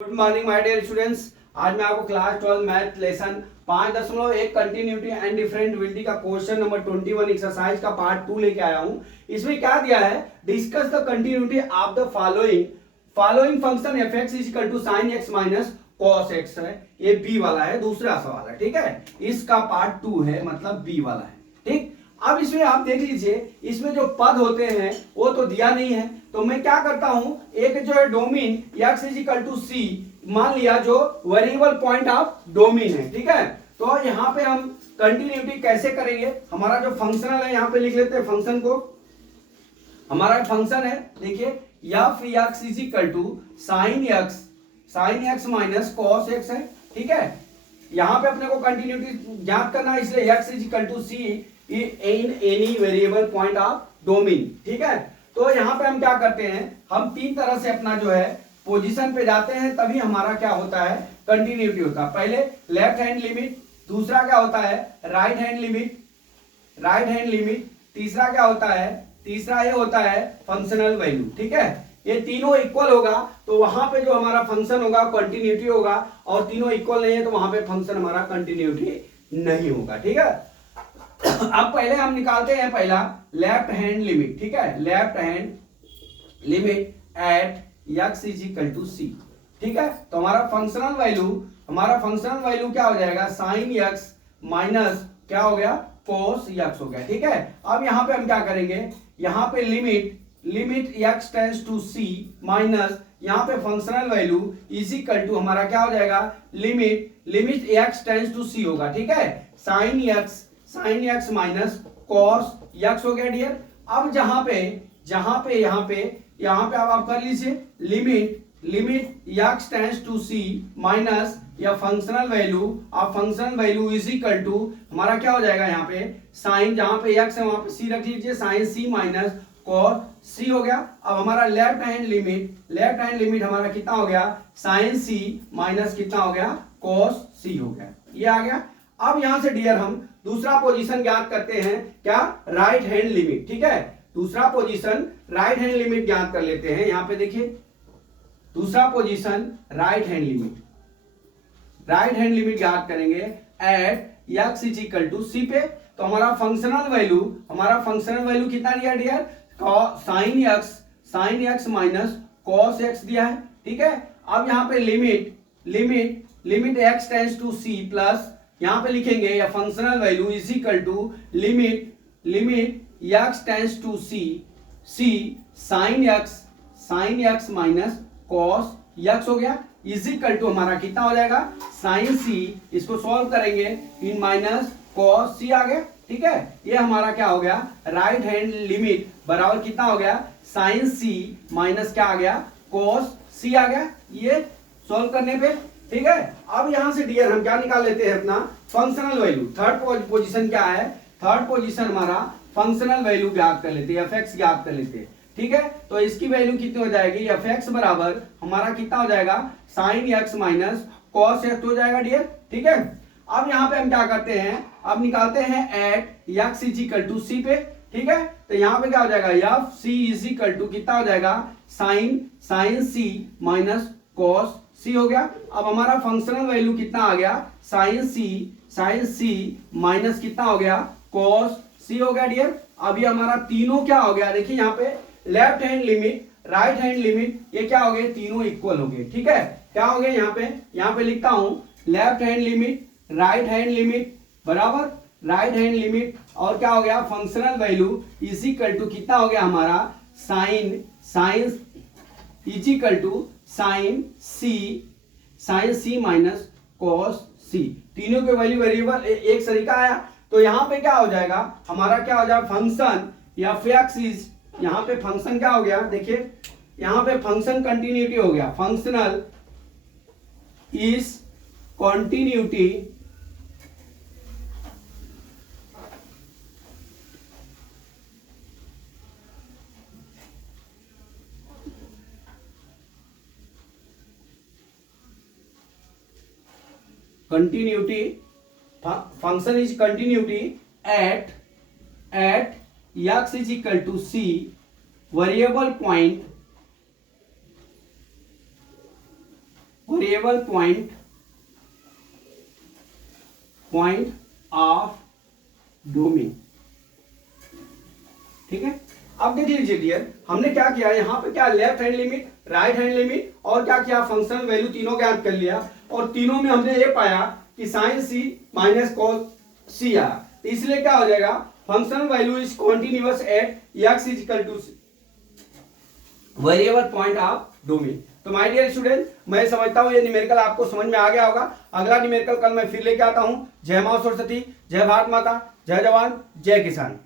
Good morning my dear students. आज मैं आपको class 12 math lesson 5.1 continuity and differentiability का क्वेश्चन नंबर 21 एक्सरसाइज का पार्ट 2 लेके आया हूं। इसमें क्या दिया है, discuss the continuity of the following function fx is equal to sin x minus cos x है। ये बी वाला है, दूसरा सवाल है। ठीक है, इसका पार्ट 2 है, मतलब बी वाला है। ठीक, अब इसमें आप देख लीजिए, इसमें जो पद होते हैं वो तो दिया नहीं है, तो मैं क्या करता हूं, एक जो है domain x is equal to C मान लिया, जो वेरिएबल पॉइंट ऑफ डोमेन है। ठीक है, तो यहां पे हम कंटिन्यूटी कैसे करेंगे, हमारा जो फंक्शनल है यहां पे लिख लेते हैं फंक्शन को। हमारा फंक्शन है, देखिए f x is equal to sine x minus cos x है। ठीक है, यहां पे अपने को कंटिन्यूटी ज्ञात करना है, इसलिए x is equal to c in any variable point of domain. ठीक है, तो यहां पे हम क्या करते हैं, हम तीन तरह से अपना जो है पोजीशन पे जाते हैं, तभी हमारा क्या होता है, कंटिन्यूटी होता है। पहले लेफ्ट हैंड लिमिट, दूसरा क्या होता है राइट हैंड लिमिट, तीसरा क्या होता है, तीसरा ये होता है फंक्शनल वैल्यू। ठीक है, ये तीनों इक्वल होगा तो वहां पे जो हमारा फंक्शन होगा कंटिन्यूटी होगा, और तीनों इक्वल नहीं है तो वहां पे फंक्शन हमारा कंटिन्यूटी नहीं होगा। ठीक है, अब पहले हम निकालते हैं पहला लेफ्ट हैंड लिमिट। ठीक है, left hand limit at x is equal to C. ठीक है, तो हमारा फंक्शनल वैल्यू क्या हो जाएगा, साइन x माइनस क्या हो गया, कोस x हो गया। ठीक है, अब यहां पे हम क्या करेंगे, यहां पे limit x tends to c minus यहां पे functional value is equal to हमारा क्या हो जाएगा, limit x tends to c होगा। ठीक है, sine x minus cos x हो गया डियर। अब यहां पे अब आप कर लीजिए limit x tends to c minus या functional value is equal to हमारा क्या हो जाएगा, यहाँ पे साइन, जहां पे x है वहां पे c रख लीजिए, sine c minus cos c हो गया। अब हमारा लेफ्ट हैंड लिमिट हमारा कितना हो गया, साइन c माइनस कितना हो गया, कॉस c हो गया, ये आ गया। अब यहां से डियर हम दूसरा पोजीशन ज्ञात करते हैं, क्या, राइट हैंड लिमिट। ठीक है, दूसरा पोजीशन राइट हैंड लिमिट ज्ञात कर लेते हैं। यहां पे देखिए दूसरा पोजीशन राइट हैंड लिमिट ज्ञात करेंगे at x is equal to C पे। तो हमारा फंक्शनल वैल्यू कितना दिया dear, sine x minus cos x दिया है। ठीक है, अब यहां पे limit x tends to c plus यहां पे लिखेंगे या functional value is equal to limit x tends to c sine x minus cos x हो गया, इज इक्वल टू हमारा कितना हो जाएगा, साइन c, इसको सॉल्व करेंगे इन माइनस कॉस c आ गया। ठीक है, ये हमारा क्या हो गया, राइट हैंड लिमिट बराबर कितना हो गया, साइन c माइनस क्या आ गया, कॉस c आ गया, ये सॉल्व करने पे। ठीक है, अब यहां से डियर हम क्या निकाल लेते हैं, अपना फंक्शनल वैल्यू। थर्ड पोजीशन क्या है, थर्ड पोजीशन हमारा फंक्शनल वैल्यू ज्ञात कर लेते हैं, fx ज्ञात कर लेते हैं। ठीक है, तो इसकी वैल्यू कितनी हो जाएगी, fx बराबर हमारा कितना हो जाएगा, sine x minus cos x हो जाएगा डियर। ठीक है, अब यहां पे हम क्या करते हैं, अब निकालते हैं at x is equal to c पे। ठीक है, तो यहां पे क्या हो जाएगा, f c is equal to कितना हो जाएगा, sine c minus cos c हो गया। अब हमारा फंक्शनल वैल्यू कितना आ गया, साइन c माइनस कितना हो गया, कॉस c हो गया डियर। अब ये हमारा तीनों क्या हो गया, देखिए यहाँ पे left hand limit right hand limit ये क्या हो गए, तीनों इक्वल हो गए। ठीक है, क्या हो गए, यहाँ पे लिखता हूं left hand limit right hand limit बराबर राइट हैंड लिमिट और क्या हो गया, functional value is equal to कितना हो गया हमारा, sine is equal to sine C minus cos C. तीनों के वैल्यू वेरिएबल एक तरीका आया, तो यहां पे क्या हो जाएगा, हमारा क्या हो जाएगा, फंक्शन या फैक्स इज, यहां पे फंक्शन क्या हो गया, देखिए यहां पे फंक्शन कंटिन्यूटी हो गया, functional is continuity function is continuity at x is equal to c variable point variable point of domain. ठीक है, अब देख लीजिए डियर, हमने क्या किया यहाँ पे, क्या left hand limit, right hand limit और क्या किया, फंक्शनल वैल्यू तीनों ज्ञात कर लिया, और तीनों में हमने ये पाया कि साइन सी माइनस कॉस सी आया, तो इसलिए क्या हो जाएगा, functional value is continuous at x is equal to variable point of domain. तो माय डियर स्टूडेंट, मैं समझता हूं ये न्यूमेरिकल आपको समझ में आ गया होगा। अगला न्यूमेरिकल कल मैं फिर लेके आता हूं। जय मां सरस्वती, जय भारत माता, जय जवान, जय किसान।